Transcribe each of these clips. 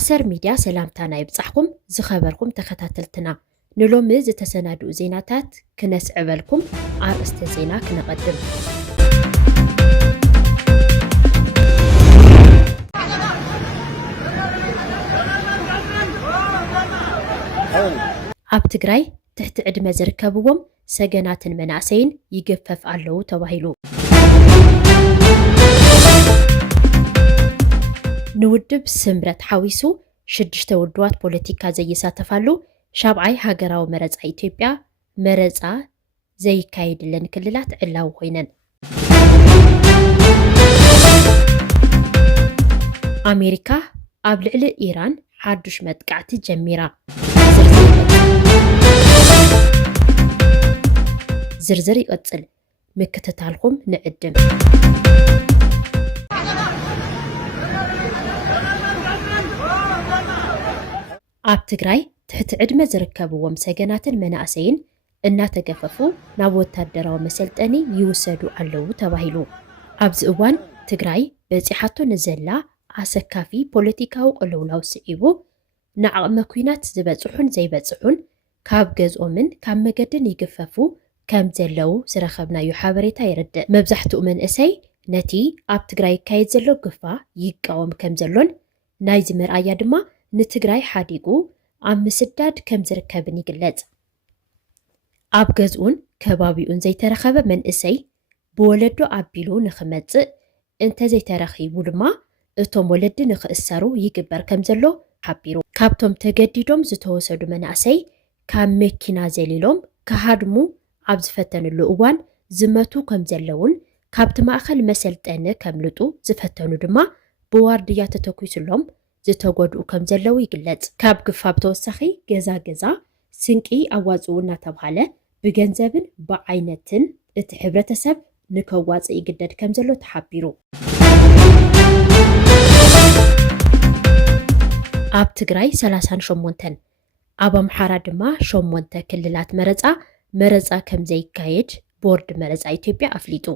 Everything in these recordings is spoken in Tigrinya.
بأسر ميديا سلامتانا يبصحكم زخبركم تخاتلتنا نلوم زتسنادو زيناتات كنس عبالكم عرست زينا كنقدم ኣብ ትግራይ ትሕቲ ዕድመ ዝርከብዎም ሰገናትን መናእሰይን ይገፈፍ ኣለዉ ተባሂሉ ንውድብ ስምረት ሓዊሱ 6 ውድባት ፖለቲካ ዘይሳተፋሉ ሻብዓይ ሃገራዊ መረፃ ኢትዮጵያ መረፃ ዘይካየድለን ክልላት ዕላው ኮይነን ኣሜሪካ ኣብ ልዕሊ ኢራን ሓዱሽ መጥቃዕቲ ጀሚራ ዝርዝር ይቀጽል ምክትታልኩም ንዕድም ኣብ ትግራይ ትሕቲ ዕድመ ዝርከብዎም ሰገናትን መናእሰይን እናተገፈፉ ናብ ወታደራዊ መሰልጠኒ ይውሰዱ ኣለዉ ተባሂሉ ኣብዚ እዋን ትግራይ በፂሓቶ ንዘላ ኣሰካፊ ፖለቲካዊ ቅልውላው ስዒቡ ንዓቕመ ኩናት ዝበፅሑን ዘይበፅሑን ካብ ገዝኦምን ካብ መገድን ይግፈፉ ከም ዘለው ዝረኸብናዮ ሓበሬታ ይርድእ መብዛሕትኡ መንእሰይ ነቲ ኣብ ትግራይ ካየድ ዘሎ ግፋ ይቃወም ከም ዘሎን ናይ ዝመርኣያ ድማ ንትግራይ ሓዲጉ ኣብ ምስዳድ ከም ዝርከብን ይግለጽ ኣብ ገዝኡን ከባቢኡን ዘይተረኸበ መንእሰይ ብወለዶ ኣቢሉ ንኽመጽእ እንተዘይተረኺቡ ድማ እቶም ወለዲ ንኽእሰሩ ይግበር ከም ዘሎ ሓቢሩ ካብቶም ተገዲዶም ዝተወሰዱ መናእሰይ ካብ መኪና ዘሊሎም ከሃድሙ ኣብ ዝፈተንሉ እዋን ዝመቱ ከም ዘለውን ካብቲ ማእኸል መሰልጠኒ ከምልጡ ዝፈተኑ ድማ ብዋርድያ ተተኪሱሎም ዝተጎድኡ ከም ዘለው ይግለጽ ካብ ግፋብ ተወሳኺ ገዛ ስንቂ ኣዋፅኡ እናተባሃለ ብገንዘብን ብዓይነትን እቲ ሕብረተሰብ ንከዋፅእ ይግደድ ከም ዘሎ ተሓቢሩ ኣብ ትግራይ 38 ኣብ ኣምሓራ ድማ 8 ክልላት መረፃ ከም ዘይካየድ ቦርድ መረፃ ኢትዮጵያ ኣፍሊጡ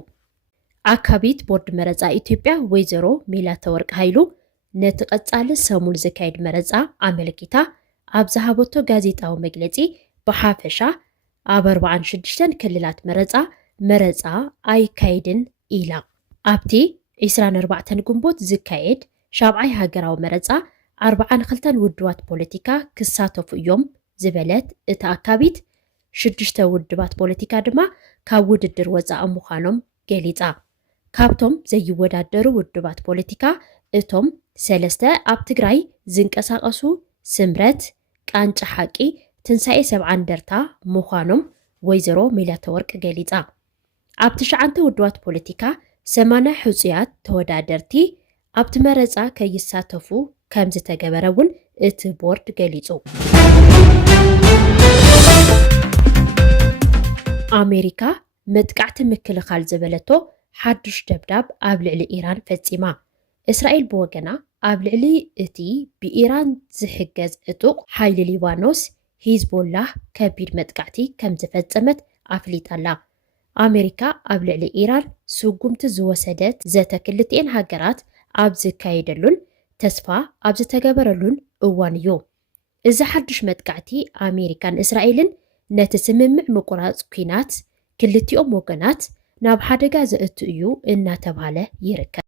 ኣካቢት ቦርድ መረፃ ኢትዮጵያ ወይዘሮ ሜላተወርቅ ሃይሉ ነቲ ቀጻሊ ሰሙን ዝካየድ መረፃ ኣመልኪታ ኣብ ዝሃበቶ ጋዜጣዊ መግለጺ ብሓፈሻ ኣብ 46 ክልላት መረፃ ኣይካየድን ኢላ ኣብቲ 24 ግንቦት ዝካየድ ሻብዓይ ሃገራዊ መረፃ 42 ውድባት ፖለቲካ ክሳተፉ እዮም ዝበለት እቲ ኣካቢት 6 ውድባት ፖለቲካ ድማ ካብ ውድድር ወፃኢ ምዃኖም ገሊጻ ካብቶም ዘይወዳደሩ ውድባት ፖለቲካ እቶም 3 ኣብ ትግራይ ዝንቀሳቐሱ ስምረት ቃንጫ ሓቂ ትንሳኤ 70 ደርታ ምዃኖም ወይዘሮ ሜላተወርቅ ገሊጻ ኣብ 9 ውድባት ፖለቲካ 80 ሕፁያት ተወዳደርቲ ኣብቲ መረፃ ከይሳተፉ ከም ዝተገበረ እውን እቲ ቦርድ ገሊጹ ኣሜሪካ መጥቃዕቲ ምክልኻል ዝበለቶ ሓዱሽ ደብዳብ ኣብ ልዕሊ ኢራን ፈጺማ እስራኤል ብወገና ኣብ ልዕሊ እቲ ብኢራን ዝሕገዝ ዕጡቕ ሓይሊ ሊባኖስ ሂዝቦላህ ከቢድ መጥቃዕቲ ከም ዝፈጸመት ኣፍሊጣላ ኣሜሪካ ኣብ ልዕሊ ኢራን ስጉምቲ ዝወሰደት ዘተ ክልቲአን ሃገራት ኣብ ዝካየደሉን ተስፋ ኣብ ዝተገበረሉን እዋን እዩ እዚ ሓዱሽ መጥቃዕቲ ኣሜሪካን እስራኤልን ነቲ ስምምዕ ምቁራጽ ኩናት ክልቲኦም ወገናት ናብ ሓደጋ ዘእቱ እዩ እናተባሃለ ይርከብ